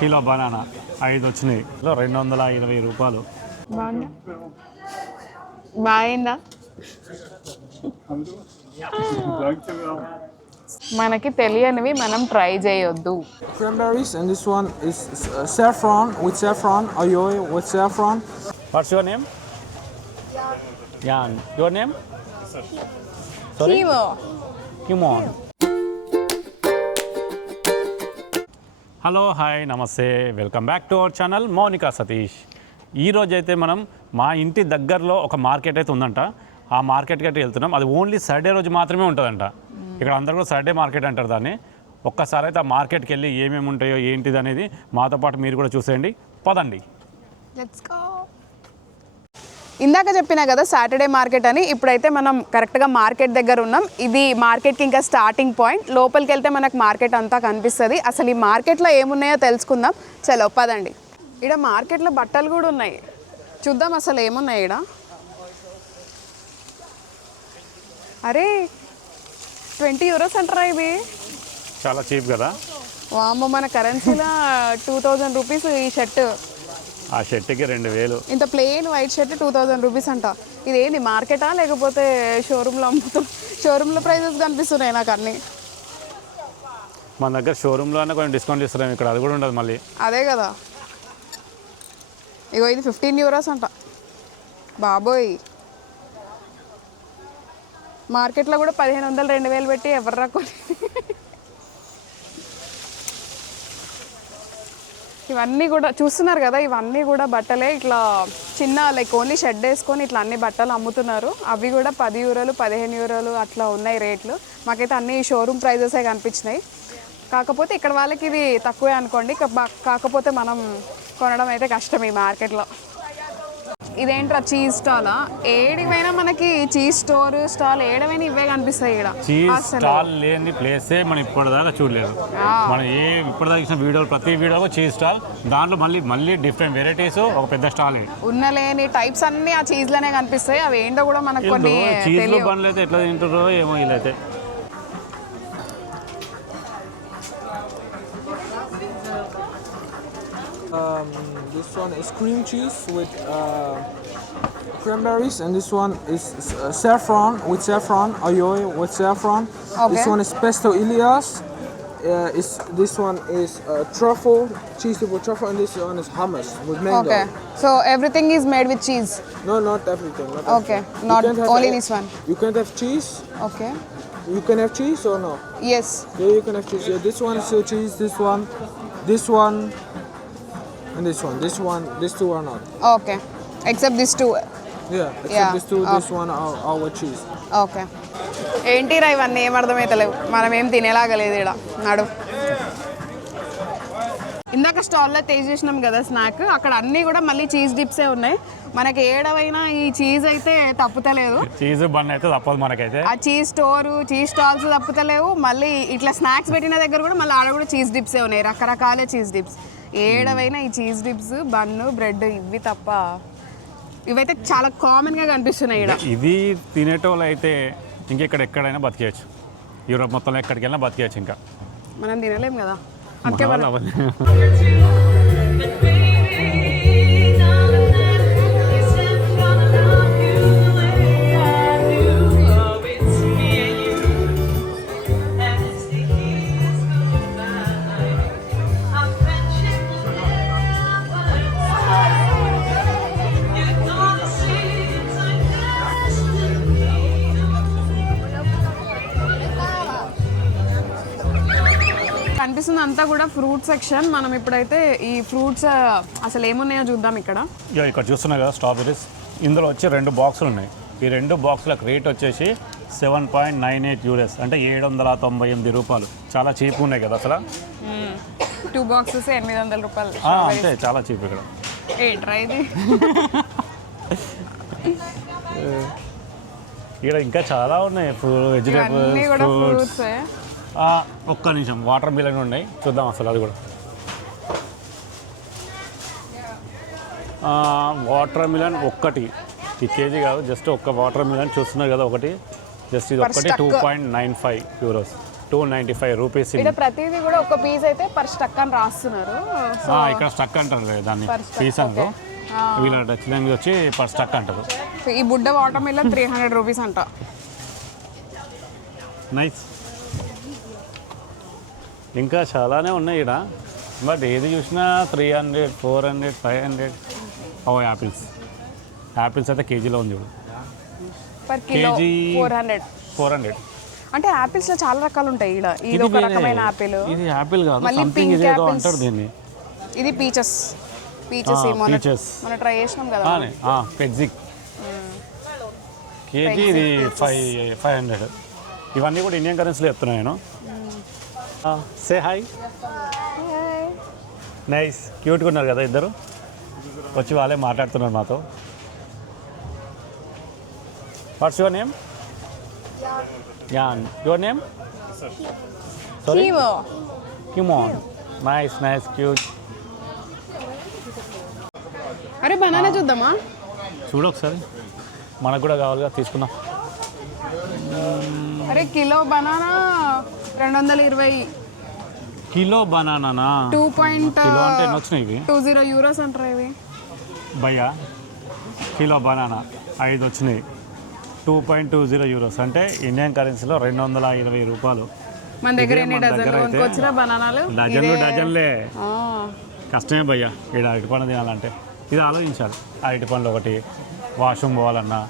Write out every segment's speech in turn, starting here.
Kilo banana 5 వచ్చినాయి. 220 రూపాయలు. బాగుందా? మనకి తెలియనివి మనం ట్రై చేయొద్దు. Cranberries, and this one is saffron with saffron, ayoy with saffron. What's your name? Jan. Your name? Sorry? Kimon. Hello hi నమస్తే, welcome back to our channel Mounika Satish. ఈరోజు అయితే మనం మా ఇంటి దగ్గరలో ఒక మార్కెట్ అయితే ఉందంట. ఆ మార్కెట్కి అయితే వెళ్తున్నాం. అది ఓన్లీ సండే రోజు మాత్రమే ఉంటుందంట. ఇక్కడ అందరూ కూడా సండే మార్కెట్ అంటారు దాన్ని. ఒక్కసారి అయితే ఆ మార్కెట్కి వెళ్ళి ఏమేమి ఉంటాయో ఏంటిది అనేది మాతో పాటు మీరు కూడా చూసేయండి. పదండి. Let's go. ఇందాక చెప్పినా కదా సాటర్డే మార్కెట్ అని. ఇప్పుడైతే మనం కరెక్ట్గా మార్కెట్ దగ్గర ఉన్నాం. ఇది మార్కెట్కి ఇంకా స్టార్టింగ్ పాయింట్. లోపలికి వెళ్తే మనకు మార్కెట్ అంతా కనిపిస్తుంది. అసలు ఈ మార్కెట్లో ఏమున్నాయో తెలుసుకుందాం. చలో పదండి. ఇక్కడ మార్కెట్లో బట్టలు కూడా ఉన్నాయి. చూద్దాం అసలు ఏమున్నాయి ఇక్కడ. అరే 20 euros అంటారా ఇవి? చాలా చీప్ కదా. వామ్మో, మన కరెన్సీలో 2000 రూపీస్ ఈ షర్ట్. ఆ షర్ట్కి 2000. ఇంత ప్లెయిన్ వైట్ షర్ట్ 2000 రూపీస్ అంట. ఇదేంటి మార్కెటా లేకపోతే షోరూంలో అమ్ముతున్నా? షోరూంలో ప్రైజెస్ కనిపిస్తున్నాయి నాకు అన్నీ. మన దగ్గర షోరూంలో అన్న కొంచెం డిస్కౌంట్ ఇస్తున్నాం, ఇక్కడ అది కూడా ఉండదు మళ్ళీ. అదే కదా. ఇగో ఇది 15 euros అంట. బాబోయ్, మార్కెట్లో కూడా 1500 2000 పెట్టి ఎవర్రా కొని. ఇవన్నీ కూడా చూస్తున్నారు కదా, ఇవన్నీ కూడా బట్టలే. ఇట్లా చిన్న లైక్ ఓన్లీ షెడ్ వేసుకొని ఇట్లా అన్ని బట్టలు అమ్ముతున్నారు. అవి కూడా 10 euros 15 euros అట్లా ఉన్నాయి రేట్లు. మాకైతే అన్ని షోరూమ్ ప్రైజెసే కనిపించినాయి. కాకపోతే ఇక్కడ వాళ్ళకి ఇది తక్కువే అనుకోండి. కాకపోతే మనం కొనడం అయితే కష్టం ఈ మార్కెట్లో. ఇదేంట్రా చీజ్ స్టాలా? ఏడివైనా మనకి చీజ్ స్టాల్ ఏడవైనా ఇవే కనిపిస్తాయి ఇక్కడ. చీజ్ స్టాల్ లేని ప్లేసే మనం ఇప్పటిదాకా చూడలేదు. మనం ఇప్పటిదాకా ఇచ్చిన వీడియోలు ప్రతి వీడియోలో చీజ్ స్టాల్, దాంట్లో మళ్ళీ డిఫరెంట్ వెరైటీస్, ఒక పెద్ద స్టాల్. ఉన్న లేని టైప్స్ అన్ని ఆ చీజ్ లోనే కనిపిస్తాయి. అవి ఏంటో కూడా మనకు కొన్ని చీజ్ బండ్లు అయితే ఎట్లా తింటారో ఏమో వీళ్ళైతే. This one is cream cheese with cranberries, and this one is saffron with saffron, ayoy with saffron. Okay. This one is pesto Ilias. This one is truffle, cheese with truffle, and this one is hummus with mango. Okay, so everything is made with cheese? No, not everything. Okay, not only this one. You can have cheese. Okay. You can have cheese or no? Yes. Yeah, you can have cheese. Yeah, this one is still cheese. This one, and this one. These two are not. Okay, except these two. Yeah, except these two. This one are with cheese. Okay. ఏంటిరా ఇవన్నీ ఏం అర్థమవుతలేవు. మనం ఏం తినేలాగా లేదు ఇక్కడ. నాడు ఇందాక స్టాల్లో taste చేసినాం కదా స్నాక్, అక్కడ అన్నీ కూడా మళ్ళీ చీజ్ డిప్సే ఉన్నాయి. మనకి ఏడవైనా ఈ చీజ్ అయితే తప్పుతలేదు. చీజ్ బన్ అయితే తప్పదు మనకైతే. ఆ చీజ్ స్టాల్స్ తప్పుతలేవు. మళ్ళీ ఇట్లా స్నాక్స్ పెట్టిన దగ్గర కూడా మళ్ళీ ఆడ కూడా చీజ్ డిప్సే ఉన్నాయి, రకరకాల చీజ్ డిప్స్. ఏడవైనా ఈ చీజ్ డిప్స్, బన్ను, బ్రెడ్ ఇవి తప్ప ఇవైతే చాలా కామన్గా కనిపిస్తున్నాయి ఇక్కడ. ఇది తినేటోళ్ళు అయితే ఇంకెక్కడ ఎక్కడైనా బతికేయచ్చు. యూరోప్ మొత్తంలో ఎక్కడికి వెళ్ళినా బతికేయచ్చు. ఇంకా మనం తినలేం కదా. కనిపిస్తుంది అంతా కూడా ఫ్రూట్ సెక్షన్. మనం ఇప్పుడైతే ఈ ఫ్రూట్స్ అసలు ఏమున్నాయో చూద్దాం. ఇక్కడ చూస్తున్నా కదా స్ట్రాబెరీస్. ఇందులో వచ్చి 2 బాక్సులు ఉన్నాయి. ఈ 2 బాక్సులకు రేట్ వచ్చేసి 7.98 euros, అంటే 798 రూపాయలు. చాలా చీప్ ఉన్నాయి కదా అసలు. 2 బాక్సెస్ 800 రూపాయలు. అంతే, చాలా చీప్ ఇక్కడ. ఏంట్రా ఇది? ఇక్కడ ఇంకా చాలా ఉన్నాయి వెజిటేబుల్స్. ఒక్క నిమిషం, వాటర్ మిలన్ ఉన్నాయి, చూద్దాం అసలు అది కూడా. వాటర్ మిలన్ ఒక్కటి, ఈ కేజీ కాదు, జస్ట్ ఒక్క వాటర్ మిలన్ చూస్తున్నారు కదా ఒకటి. జస్ట్ ఇది ఒక్కటి 2.95 euros. 295 రూపీస్. ఇక్కడ ప్రతిదీ కూడా ఒక పీస్ అయితే పర్ స్టక్ అని రాస్తున్నారు. సో ఇక్కడ స్టక్ అంటారు దాన్ని, Per stuck, పీస్ అంటారు. వీళ్ళ డచ్ లాంగ్వేజ్ వచ్చి పర్ స్టక్ అంటారు. ఈ బుడ్డ వాటర్ మిలన్ 300 రూపీస్ అంట. నైస్. ఇంకా చాలానే ఉన్నాయి ఇక్కడ, బట్ ఏది చూసినా 300, 400, 500. యాపిల్స్ అయితే కేజీలో ఉంది చూడు, పర్ కిలో కేజీ 400. అంటే యాపిల్స్ లో చాలా రకాలు ఉంటాయి. ఇది ఒక రకమైన యాపిల్. ఇది యాపిల్ కాదు, మళ్ళీ సంథింగ్ pink ఇదేదో apples. అంటారు దీన్ని. ఇది పీచెస్ పీచెస్ మనం ట్రై చేసినాం కదా. పెగ్జిక్ కేజీ ఇది 500. ఇవన్నీ కూడా ఇండియన్ కరెన్సీలో చెప్తున్నాను నేను. Say hi. నైస్, క్యూట్గా ఉన్నారు కదా ఇద్దరు, వచ్చి వాళ్ళే మాట్లాడుతున్నారు మాతో. What's your name? యాన్. Your name? Sorry, Kimon. Nice cute. అరే బనానా చూద్దామా? చూడు ఒకసారి, మనకు కూడా కావాలిగా, తీసుకుందాం. అరే kilo banana 220. Kilo banana 2.20 kilo అంటే ఎన్ని వచ్చినాయి ఇవి? యూరోస్ అంటారు ఇవి. భయ్యా కిలో బనానా 5 వచ్చినాయి. 2.20 యూరోస్ అంటే ఇండియన్ కరెన్సీలో 220 రూపాయలు. మన దగ్గర ఇదే ఎన్ని మన దగ్గర డజన్లు అయితే కొనుక్కొచ్చినా బనానాలు డజన్లే. కష్టమే భయ్యా ఇక్కడ అరటి పండు తినాలంటే. ఇది ఆలోచించాలి, అరటి పండ్లు ఒకటి, వాష్రూమ్ పోవాలన్నా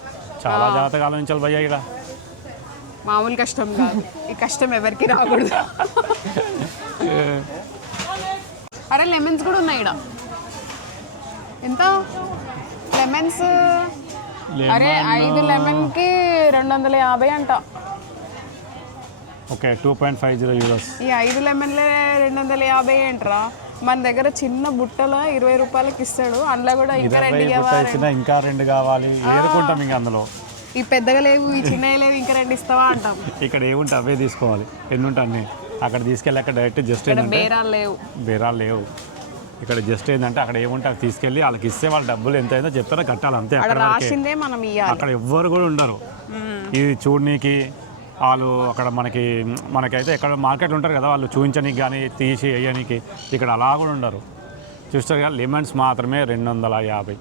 చాలా జాగ్రత్తగా ఆలోచించాలి భయ్యా. ఇక్కడ మామూలు కష్టం కాదు, ఈ కష్టం ఎవరికి రాకూడదు. అరే లెమన్స్ కూడా ఉన్నాయి ఇక్కడ. ఎంత లెమన్స్? అరే 5 లెమన్కి 250 అంట. Okay, 2.50 euros. ఈ 5 లెమన్లే 250 ఏంట్రా? మన దగ్గర చిన్న బుట్టలో 20 రూపాయలకి ఇస్తాడు. అందులో కూడా ఇంకా 2 ఇవ్వాలి, ఇంకా 2 కావాలి, ఏరుకుంటాం ఇంకా అందులో. ఈ పెద్దగా లేవు, ఈ చిన్నవి లేవు, ఇంకా 2 ఇస్తావా అంటాం. ఇక్కడ ఏముంటే అవే తీసుకోవాలి, ఎన్ని ఉంటాయి అన్నీ. అక్కడ తీసుకెళ్ళి అక్కడ డైరెక్ట్ జస్ట్ ఏంటంటే బేరాలు లేవు. ఇక్కడ జస్ట్ ఏంటంటే అక్కడ ఏముంటే అవి తీసుకెళ్ళి వాళ్ళకి ఇస్తే వాళ్ళ డబ్బులు ఎంత అయిందో చెప్తారో కట్టాలి అంతే. అక్కడ రాసిందే మనం ఇవ్వాలి. అక్కడ ఎవ్వరు కూడా ఉండరు ఇది చూడనీకి. వాళ్ళు అక్కడ మనకైతే ఎక్కడ మార్కెట్లు ఉంటారు కదా, వాళ్ళు చూపించనీకి కానీ తీసి వేయనీకి. ఇక్కడ అలా కూడా ఉండరు. చూస్తారు కదా, లెమన్స్ మాత్రమే 250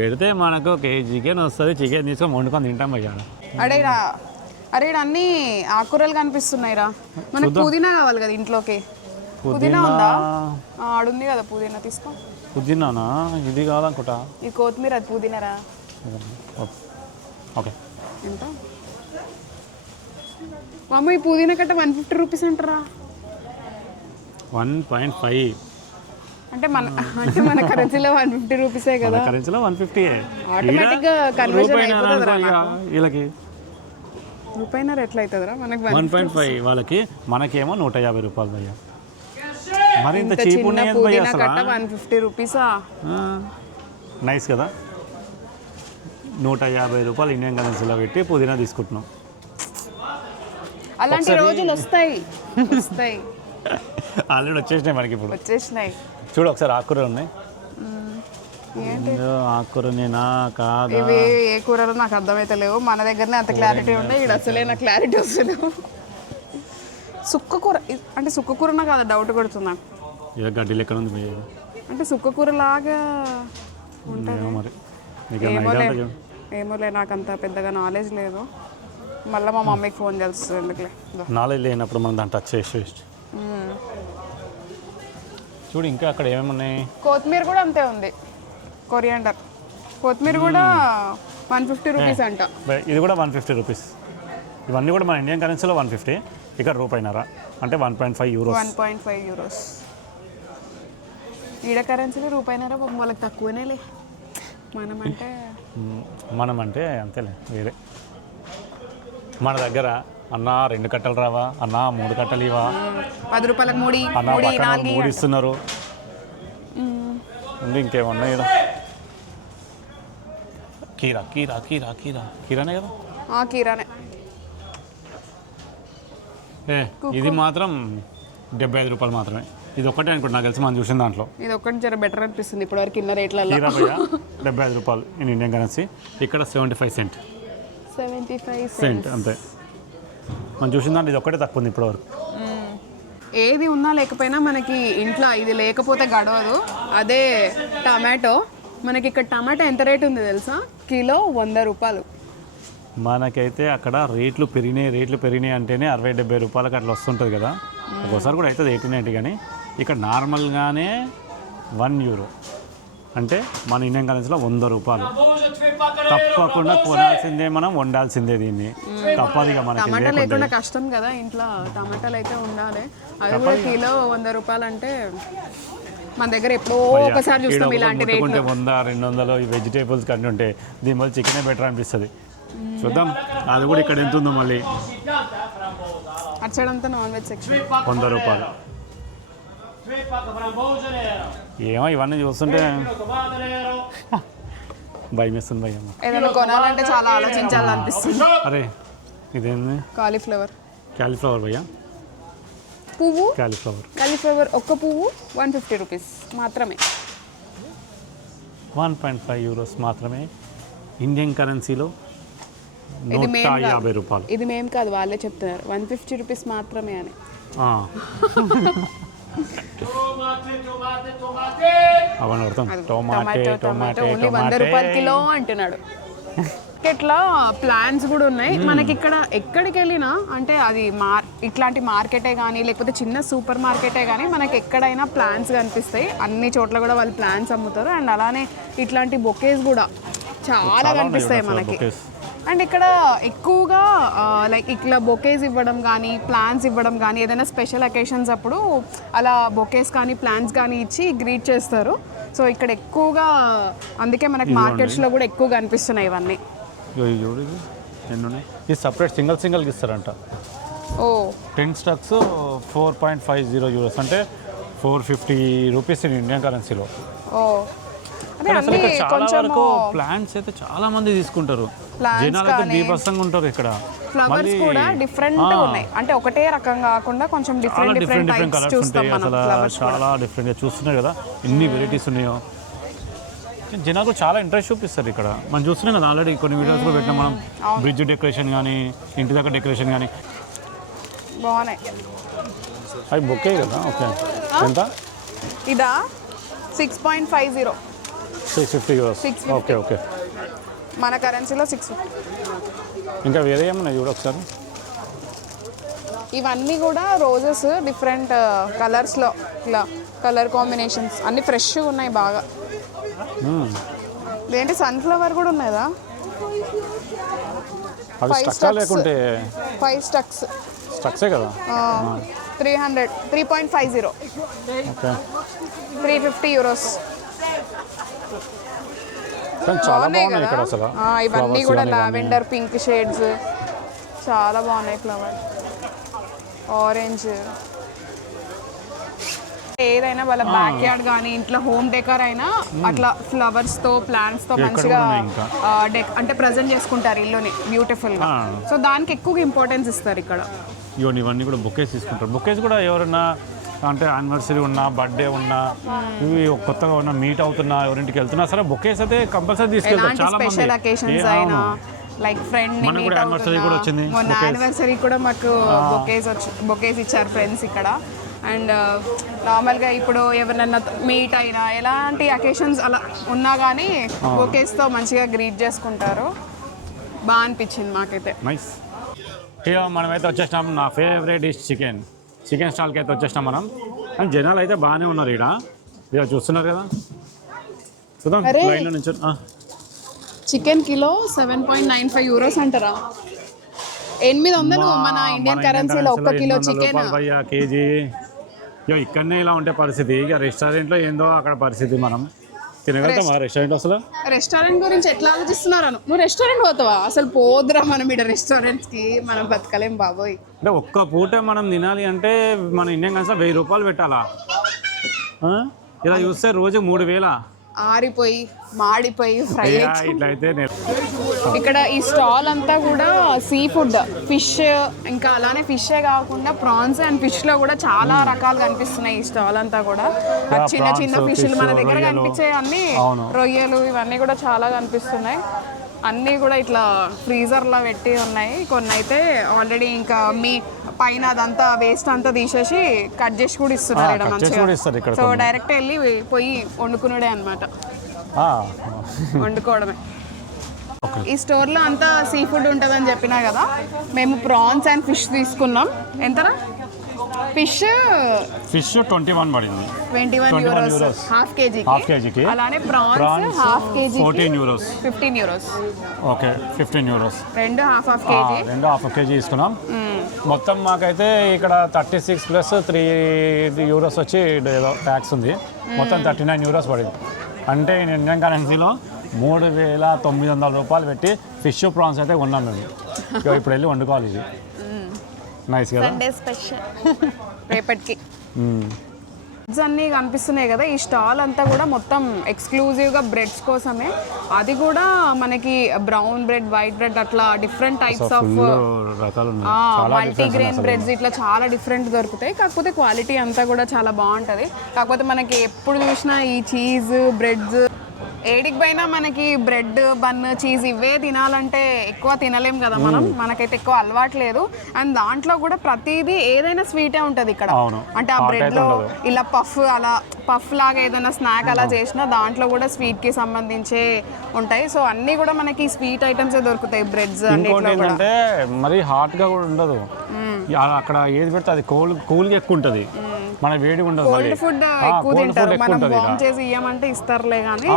పెడితే మనకు కేజీకే వస్తుంది. చికెన్ తీసుకొని వండుకొని తింటాం అయ్యా. అరే అన్ని ఆకుకూరలు కనిపిస్తున్నాయి రా. మనకు పుదీనా కావాలి కదా ఇంట్లోకి. పుదీనా ఉందా? ఆడుంది కదా పుదీనా, తీసుకో. పుదీనానా? ఇది కాదనుకుంటా. ఈ కొత్తిమీర, అది పుదీనారా? ఓకే. ఎంత మమ్మ? ఈ పుదీనా కట్ట 150 రూపీస్ అంటారా? 1.5 అంటే మన కరెన్సీలో 150 రూపీసే కదా. కరెన్సీలో 150. ఆటోమేటిక్గా కన్వర్షన్ అయిపోతుందిరా. వీళ్ళకి రూపాయిన్నర ఎట్లా అవుతుందిరా మనకి? 1.5 వాళ్ళకి, మనకేమో 150 రూపాయలు భయ్యా. మరి ఇంత చీప్ చిన్న ఉన్నాయి పుదీనా కట్ట 150 రూపీసా? నైస్ కదా. 150 రూపాయలు ఇండియన్ కరెన్సీలో పెట్టి పుదీనా తీసుకుంటున్నాం. అలాంటి రోజులు వస్తాయి. ఆల్రెడీ వచ్చేసినాయి మనకి, ఇప్పుడు వచ్చేసినాయి. చూడు ఒకసారి ఆకుకూరలు ఉన్నాయి. ఏంటి ఆకుకూర నేనా కాదా? ఇవి ఏ కూరలు నాకు అర్థమైతే లేవు. మన దగ్గరనే అంత క్లారిటీ ఉండే, ఇక్కడ అసలే నాకు క్లారిటీ వస్తలేవు. సుక్క కూర అంటే సుక్క కూరనా కాదా డౌట్ కొడుతున్నా. ఇక గడ్డి లెక్క ఉంది భయ్యా. అంటే సుక్క కూర లాగా ఉంటుంది మరి. ఏమోలే, నాకు అంత పెద్దగా నాలెడ్జ్ లేదు. మళ్ళీ మా మమ్మీకి ఫోన్ చేస్తుంది ఎందుకులే. నాలెడ్జ్ లేనప్పుడు మనం దాన్ని టచ్ చేసి చూడు. ఇంకా అక్కడ ఏమేమి ఉన్నాయి? కొత్తిమీర కూడా అంతే ఉంది. కొరియాండర్ కొత్తిమీర కూడా 150 రూపీస్ అంట. ఇది కూడా 150 రూపీస్. ఇవన్నీ కూడా మన ఇండియన్ కరెన్సీలో 150. ఇక్కడ రూపాయిన్నర అంటే 1.5 యూరోస్. 1.5 యూరోస్. ఈడ కరెన్సీలో రూపాయిన్నర వాళ్ళకి తక్కువనేలే. మనం అంటే అంతేలే, వేరే. మన దగ్గర అన్న 2 కట్టలు రావా, అన్న 3 కట్టలు ఇవా, 10 రూపాయలకు 3 అన్న పక్కన 3 ఇస్తున్నారు. ఉంది ఇంకేమన్నా ఇక్కడ? కీరానే కదా. కీరానే. ఇది మాత్రం 75 రూపాయలు మాత్రమే. ఇది ఒక్కటే అనుకుంటా నాకు తెలిసి మనం చూసిన దాంట్లో. ఇది ఒక్కటి జర బెటర్ అనిపిస్తుంది ఇప్పటివరకు ఇన్న రేట్లలో. కీరా భయ్యా 75 రూపాయలు ఇన్ ఇండియన్ కరెన్సీ. ఇక్కడ 75 సెంట్. 75 సెంట్ అంతే. మనం చూసిన దాంట్లో ఇది ఒక్కటే తక్కువ ఉంది ఇప్పటివరకు. ఏది ఉన్నా లేకపోయినా మనకి ఇంట్లో ఇది లేకపోతే గడవదు. అదే టమాటో. మనకి ఇక్కడ టమాటో ఎంత రేట్ ఉంది తెలుసా? కిలో 100 రూపాయలు. మనకైతే అక్కడ రేట్లు పెరిగినాయి అంటేనే 60-70 రూపాయలకి అట్లా వస్తుంటుంది కదా. ఒక్కోసారి కూడా అవుతుంది 80-90, కానీ ఇక్కడ నార్మల్గానే €1 అంటే మన ఇండియన్ కరెన్సీలో 100 రూపాయలు. తప్పకుండా కొనాల్సిందే, మనం వండాల్సిందే దీన్ని, తప్పదుగా మనకి. టమాటా లేకుండా కష్టం కదా ఇంట్లో, టమాటాలు అయితే ఉండాలి. అది కూడా కిలో 100 రూపాయలు అంటే మన దగ్గర ఎప్పుడో ఒకసారి చూస్తాం ఇలాంటి రేట్లు. 100-200 ఈ వెజిటేబుల్స్ కన్నీ ఉంటాయి, దీని వల్ల చికెనే బెటర్ అనిపిస్తుంది. చూద్దాం అది కూడా ఇక్కడ ఎంత ఉందో. మళ్ళీ అటు సైడ్ అంతా నాన్ వెజ్ సెక్షన్. 100 రూపాయలు. ఏమో ఇవన్నీ చూస్తుంటే భయం వేస్తుంది. భయం ఏదైనా కొనాలంటే చాలా ఆలోచించాలనిపిస్తుంది. అరే ఇదేంది? క్యాలీఫ్లవర్ భయ్యా. పువ్వు క్యాలీఫ్లవర్ ఒక్క పువ్వు 150 రూపీస్ మాత్రమే. 1.5 మాత్రమే. ఇండియన్ కరెన్సీలో ఇది 150 రూపాయలు. ఇది మేము కాదు, వాళ్ళే చెప్తున్నారు 150 రూపీస్ మాత్రమే అని. అవన్నీ పడతాం. టొమాటో ఓన్లీ 100 రూపాయలు కిలో అంటున్నాడు. ఇట్లా ప్లాన్స్ కూడా ఉన్నాయి మనకి ఇక్కడ. ఎక్కడికి వెళ్ళినా అంటే అది ఇట్లాంటి మార్కెటే కానీ లేకపోతే చిన్న సూపర్ మార్కెటే కానీ మనకి ఎక్కడైనా ప్లాన్స్ కనిపిస్తాయి. అన్ని చోట్ల కూడా వాళ్ళు ప్లాన్స్ అమ్ముతారు. అండ్ అలానే ఇట్లాంటి బొకేస్ కూడా చాలా కనిపిస్తాయి మనకి. అండ్ ఇక్కడ ఎక్కువగా లైక్ ఇట్లా బొకేస్ ఇవ్వడం కానీ ప్లాన్స్ ఇవ్వడం కానీ ఏదైనా స్పెషల్ అకేషన్స్ అప్పుడు అలా బొకేస్ కానీ ప్లాన్స్ కానీ ఇచ్చి గ్రీట్ చేస్తారు. సో ఇక్కడ ఎక్కువగా అందుకే మనకి మార్కెట్స్లో కూడా ఎక్కువగా కనిపిస్తున్నాయి ఇవన్నీ. ఇది సపరేట్ సింగిల్కి ఇస్తారంట. 10 స్టక్స్ €4.50 అంటే 450 రూపీస్ ఇండియన్ కరెన్సీలో. చాలా వరకు ప్లాంట్స్ అయితే చాలా మంది తీసుకుంటారు. జనాలు అయితే బీభత్సంగా ఉంటారు ఇక్కడ. ఫ్లవర్స్ కూడా డిఫరెంట్ ఉన్నాయి, అంటే ఒకటే రకం కాకుండా కొంచెం డిఫరెంట్ కలర్స్ ఉంటాయి. అసలు చాలా డిఫరెంట్గా చూస్తున్నారు కదా ఎన్ని వెరైటీస్ ఉన్నాయో. జనాలు చాలా ఇంట్రెస్ట్ చూపిస్తారు ఇక్కడ. మనం చూస్తున్నాం కదా ఆల్రెడీ కొన్ని వీడియోస్ కూడా పెట్టినాం మనం. బ్రిడ్జ్ డెకరేషన్ కానీ ఇంటి దగ్గర డెకరేషన్ కానీ బాగున్నాయి. అవి బొకే కదా. ఓకే ఎంత? ఇదా 6.50 €650. Okay okay. మన కరెన్సీలో 650. ఇంకా వేరే ఏమన్నా చూడ ఒకసారి. ఇవన్నీ కూడా రోజెస్ డిఫరెంట్ కలర్స్లో, ఇలా కలర్ కాంబినేషన్స్ అన్నీ ఫ్రెష్గా ఉన్నాయి బాగా. ఏంటి సన్ఫ్లవర్ కూడా ఉన్నదా? 5 స్టక్స్ స్టక్సే కదా. 300 3.50 ఓకే. €350. చాలా బాగున్నాయి ఇక్కడ అసలు. ఇవన్నీ కూడా లావెండర్ పింక్ షేడ్స్ చాలా బాగున్నాయి. Flower orange. ఏదైనా వాళ్ళ బ్యాక్ యార్డ్ కానీ ఇంట్లో హోమ్ డెకర్ అయినా అట్లా ఫ్లవర్స్తో ప్లాంట్స్తో మంచిగా అంటే ప్రజెంట్ చేసుకుంటారు ఇల్లుని బ్యూటిఫుల్గా. సో దానికి ఎక్కువగా ఇంపార్టెన్స్ ఇస్తారు ఇక్కడ. ఇవన్నీ కూడా బొకేస్ తీసుకుంటారు. బొకేస్ కూడా ఎవరైనా అంటే యానివర్సరీ ఉన్నా, బర్త్డే ఉన్నా, ఇవి కొత్తగా ఉన్న మీట్ అవుతున్నా, ఎవరింటికి వెళ్తున్నా సరే బొకేస్ అయితే కంపల్సరీ తీసుకెళ్తారు చాలా మంది. స్పెషల్ అకేషన్స్ అయినా లైక్ ఫ్రెండ్ ని మీట్ అవుతున్నా. మొన్న యానివర్సరీ కూడా మాకు బొకేస్ ఇచ్చారు ఫ్రెండ్స్ ఇక్కడ. అండ్ నార్మల్గా ఇప్పుడు ఎవరినన్నా మీట్ అయినా ఎలాంటి అకేషన్స్ అలా ఉన్నా కానీ బొకేస్తో మంచిగా గ్రీట్ చేసుకుంటారు. బాగా అనిపించింది మాకైతే. నైస్. మనమైతే వచ్చేసినాం. నా ఫేవరెట్ డిష్ చికెన్ స్టాల్కి అయితే వచ్చేసినాం మనం. అండ్ జనాలు అయితే బాగానే ఉన్నారు ఇక్కడ. ఇక చూస్తున్నారు కదా. చూద్దాం లైన్లో నుంచి. చికెన్ కిలో €7.95 అంటారా? 800 మన ఇండియన్ కరెన్సీలో 1 కిలో చికెన్. కేజీ. ఇక్కడనే ఇలా ఉంటే పరిస్థితి, ఇక రెస్టారెంట్లో ఏందో అక్కడ పరిస్థితి. మనం తినగలుగుతామా రెస్టారెంట్? అసలు రెస్టారెంట్ గురించి ఎట్లా ఆలోచిస్తున్నారు? నువ్వు రెస్టారెంట్ పోతావా? అసలు పోదురా మనం ఇక్కడ రెస్టారెంట్స్కి. మనం బతకలేం బాబోయ్. అంటే ఒక్క పూట మనం తినాలి అంటే మన ఇండియన్ కరెన్సీ ₹1000 పెట్టాలా? ఇలా చూస్తే రోజు 3000 ఆరిపోయి మాడిపోయి ఫ్రై. ఇట్లయితే ఇక్కడ ఈ స్టాల్ అంతా కూడా సీ ఫుడ్, ఫిష్, ఇంకా అలానే ఫిషే కాకుండా ప్రాన్స్ అండ్ ఫిష్లో కూడా చాలా రకాలు కనిపిస్తున్నాయి ఈ స్టాల్ అంతా కూడా. చిన్న చిన్న ఫిష్లు మన దగ్గర కనిపించే అన్ని రొయ్యలు ఇవన్నీ కూడా చాలా కనిపిస్తున్నాయి. అన్నీ కూడా ఇట్లా ఫ్రీజర్లో పెట్టి ఉన్నాయి. కొన్ని అయితే ఆల్రెడీ ఇంకా మీ పైన అదంతా వేస్ట్ అంతా తీసేసి కట్ చేసి కూడా ఇస్తున్నారు ఇక్కడ మంచిగా. సో డైరెక్ట్ వెళ్ళి పోయి వండుకున్నాడే అనమాట, వండుకోవడమే. ఈ స్టోర్లో అంతా సీ ఫుడ్ ఉంటుందని చెప్పినా కదా, మేము ప్రాన్స్ అండ్ ఫిష్ తీసుకున్నాం. ఎంతరా? ఫిష్ 21 పడింది, 21 euros హాఫ్ కేజీకి. అలానే prawns half KG 14 euros, 15 euros. Okay 15 euros. రెండు హాఫ్ కేజీ, రెండు హాఫ్ కేజీ తీసుకున్నాం. మొత్తం మాకైతే ఇక్కడ 36 ప్లస్ 3 euros వచ్చి ఏదో ట్యాక్స్ ఉంది. మొత్తం 39 euros పడింది. అంటే ఇండియన్ కరెన్సీలో 3,900 రూపాయలు పెట్టి ఫిష్ ప్రాన్స్ అయితే కొన్నాం మేము. ఇప్పుడు వెళ్ళి వండుకోవాలి. ఇది నైస్ కదా, సండే స్పెషల్ రేపటికి. అన్నీ కనిపిస్తున్నాయి కదా, ఈ స్టాల్ అంతా కూడా మొత్తం ఎక్స్క్లూజివ్గా బ్రెడ్స్ కోసమే. అది కూడా మనకి బ్రౌన్ బ్రెడ్, వైట్ బ్రెడ్, అట్లా different types of multigrain breads ఇట్లా చాలా డిఫరెంట్ దొరుకుతాయి. కాకపోతే క్వాలిటీ అంతా కూడా చాలా బాగుంటుంది. కాకపోతే మనకి ఎప్పుడు చూసినా ఈ చీజ్ బ్రెడ్స్ ఏడికి పోయినా మనకి బ్రెడ్ బన్ చీజ్ ఇవే తినాలంటే ఎక్కువ తినలేం కదా మనం, మనకైతే ఎక్కువ అలవాటు లేదు. అండ్ దాంట్లో కూడా ప్రతిదీ ఏదైనా స్వీటే ఉంటుంది ఇక్కడ. అంటే ఆ బ్రెడ్లో ఇలా అలా పఫ్ లాగా ఏదైనా స్నాక్ అలా చేసినా దాంట్లో కూడా స్వీట్కి సంబంధించే ఉంటాయి. సో అన్నీ కూడా మనకి స్వీట్ ఐటమ్స్ దొరుకుతాయి బ్రెడ్స్ అంటే. మరి హాట్గా కూడా ఉండదు అక్కడ, ఏది పెడితే అది కూల్గా ఎక్కువ ఉంటుంది, మన వేడి ఉండదు. కోల్డ్ ఫుడ్ ఎక్కువ తింటారు, మనం వామ్ చేసి ఇయ్యమంటే ఇస్తారులే కానీ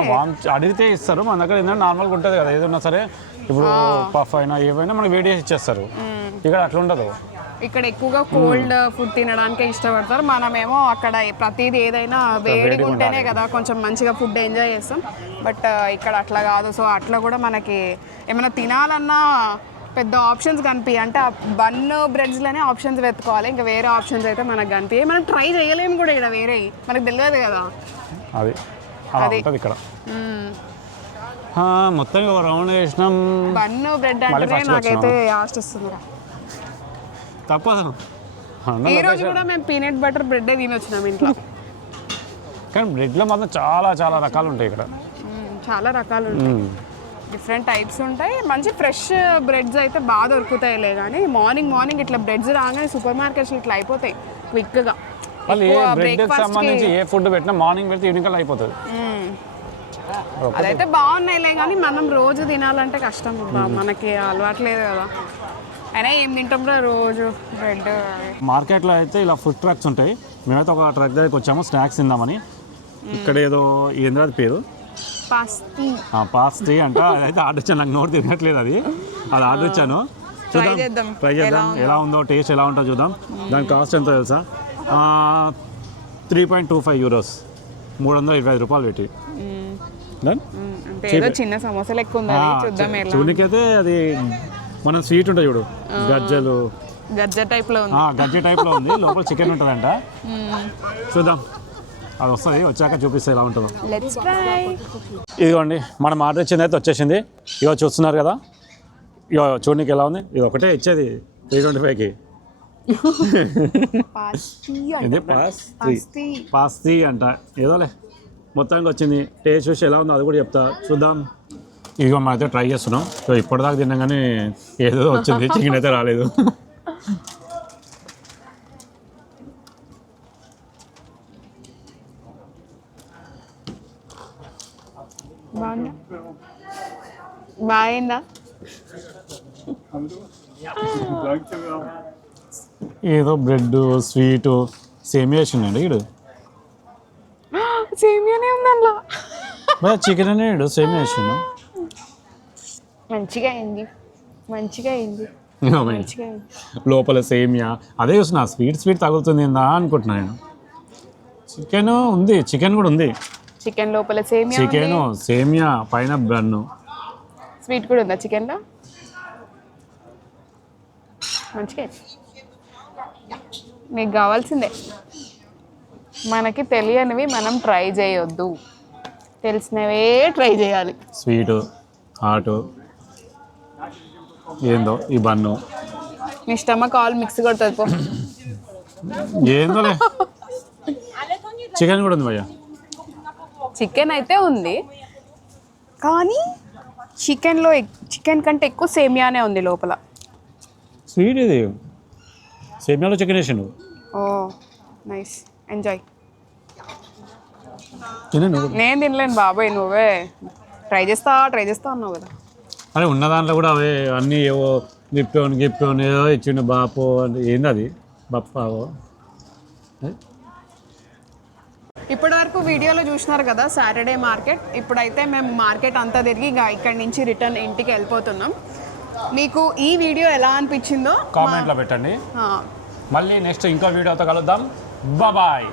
అడిగితే ఇస్తారు. మన దగ్గర ఏంటంటే నార్మల్గా ఉంటుంది కదా, ఏదన్నా సరే ఇప్పుడు పఫ్ అయినా ఏవైనా మనకి వేడి చేసి ఇచ్చేస్తారు. ఇక్కడ అట్లా ఉండదు. ఇక్కడ ఎక్కువగా కోల్డ్ ఫుడ్ తినడానికే ఇష్టపడతారు. మనమేమో అక్కడ ప్రతిదీ ఏదైనా వేడిగా ఉంటేనే కదా కొంచెం మంచిగా ఫుడ్ ఎంజాయ్ చేస్తాం. బట్ ఇక్కడ అట్లా కాదు. సో అట్లా కూడా మనకి ఏమైనా తినాలన్నా పెద్ద ఆప్షన్స్ కనిపించాయి. అంటే ఆ బన్ బ్రెడ్స్లోనే ఆప్షన్స్ వెతుకోవాలి, ఇంకా వేరే ఆప్షన్స్ అయితే మనకు కనిపించాయి. మనం ట్రై చేయలేము కూడా ఇక్కడ, వేరే మనకు తెలియదు కదా. అది ఇక్కడ మొత్తం రౌండ్ వేసినాం. బన్ బ్రెడ్ అంటే నాకైతే ఆస్ట్ వస్తుంది. తప్పదు. ఈ రోజు కూడా మేము పీనట్ బటర్ బ్రెడ్ తినొచ్చినాం ఇంట్లో. కానీ బ్రెడ్లో మాత్రం చాలా చాలా రకాలు ఉంటాయి ఇక్కడ, చాలా రకాలు ఉంటాయి, డిఫరెంట్ టైప్స్ ఉంటాయి. మంచి ఫ్రెష్ బ్రెడ్స్ అయితే బాగా దొరుకుతాయిలే. కానీ మార్నింగ్ ఇట్లా బ్రెడ్స్ రాగానే సూపర్ మార్కెట్స్ ఇట్లా అయిపోతాయి క్విక్గా. బ్రెడ్కి సంబంధించి ఏ ఫుడ్ పెట్టినా మార్నింగ్ పెడితే ఈవినింగ్ కల్లా అయిపోతుంది. అదైతే బాగున్నాయిలే కానీ మనం రోజు తినాలంటే కష్టం, మనకి అలవాట్లేదు కదా. అయినా ఏం తింటాంరా రోజు బ్రెడ్. మార్కెట్లో అయితే ఇలా ఫుడ్ ట్రక్స్ ఉంటాయి. మేమైతే ఒక ట్రక్ దగ్గరికి వచ్చాము స్నాక్స్ తిందామని. ఇక్కడ ఏదో ఏంద్రా పేరు, పాస్టీ అంట. అదైతే ఆర్డర్ ఇచ్చాను, నాకు నోట్ తినట్లేదు అది ఆర్డర్ ఇచ్చాను. చూద్దాం, ట్రై చేద్దాం ఎలా ఉందో, టేస్ట్ ఎలా ఉంటుందో చూద్దాం. దాని కాస్ట్ ఎంతో తెలుసా? 3.25 euros, 325 రూపాయలు పెట్టి. చిన్న సమోసాలు ఎక్కువ ఉంది, చూద్దాం. చూడనికైతే అది మనం స్వీట్ ఉంటుంది చూడు, గజ్జ టైప్ లో ఉంది. లోపల చికెన్ ఉంటుందంట. చూద్దాం, అది వస్తుంది, వచ్చాక చూపిస్తే ఎలా ఉంటుందో. ఇదిగోండి మనం ఆర్డర్ ఇచ్చింది అయితే వచ్చేసింది. ఇగో చూస్తున్నారు కదా, ఇగో చూడనికి ఎలా ఉంది. ఇది ఒకటే ఇచ్చేది 325కి. ఇది పాస్టీ అంట ఏదోలే. మొత్తానికి వచ్చింది. టేస్ట్ చూసి ఎలా ఉందో అది కూడా చెప్తా, చూద్దాం. ఇదిగో మనం అయితే ట్రై చేస్తున్నాం. సో ఇప్పటిదాకా తిన్నాం కానీ ఏదో వచ్చింది, చికెన్ అయితే రాలేదు. బాగుందా? ఏదో బ్రెడ్ స్వీట్ సేమియా వేసిండండి ఇడు. సేమియానే ఉంది అందులో. చికెన్ అనే ఇడు సేమియా వేసిండు. మంచిగా అయింది. లోపల సేమియా అదే చూస్తున్నా. స్వీట్ తగులుతుంది ఏందా అనుకుంటున్నా నేను. చికెన్ ఉంది, చికెన్ కూడా ఉంది. చికెన్ లోపల సేమియా పైన బన్ను. స్వీట్ కూడా ఉందా చికెన్లో? మంచిగా, మీకు కావాల్సిందే. మనకి తెలియనివి మనం ట్రై చేయొద్దు, తెలిసినవే ట్రై చేయాలి. స్వీటు హాటు ఏందో ఈ బన్ను. మీ స్టమక్ ఆల్ మిక్స్ కొడుతుంది పో. ఏందోలే. చికెన్ కూడా ఉంది భయ్యా. చికెన్ అయితే ఉంది కానీ చికెన్ కంటే ఎక్కువ సేమియానే ఉంది లోపల. స్వీట్ ఇది, సేమియాలో చికెన్ వేసిండు. ఓ నైస్, ఎంజాయ్. తినండి. నేను తినలేను బాబాయ్, నువ్వే ట్రై చేస్తా అన్నావు కదా. అరే ఉన్న దాంట్లో కూడా అవే అన్నీ ఏవో గిప్టోన్ ఏదో ఇచ్చిండు బాపు అంటే ఏంది అది బప్పావో. ఇప్పటి వరకు వీడియోలో చూసినారు కదా సాటర్డే మార్కెట్. ఇప్పుడైతే మేము మార్కెట్ అంతా తిరిగి ఇక ఇక్కడి నుంచి రిటర్న్ ఇంటికి వెళ్ళిపోతున్నాం. మీకు ఈ వీడియో ఎలా అనిపించిందో కామెంట్లో పెట్టండి. మళ్ళీ నెక్స్ట్ ఇంకో వీడియోతో కలుద్దాం. బాయ్.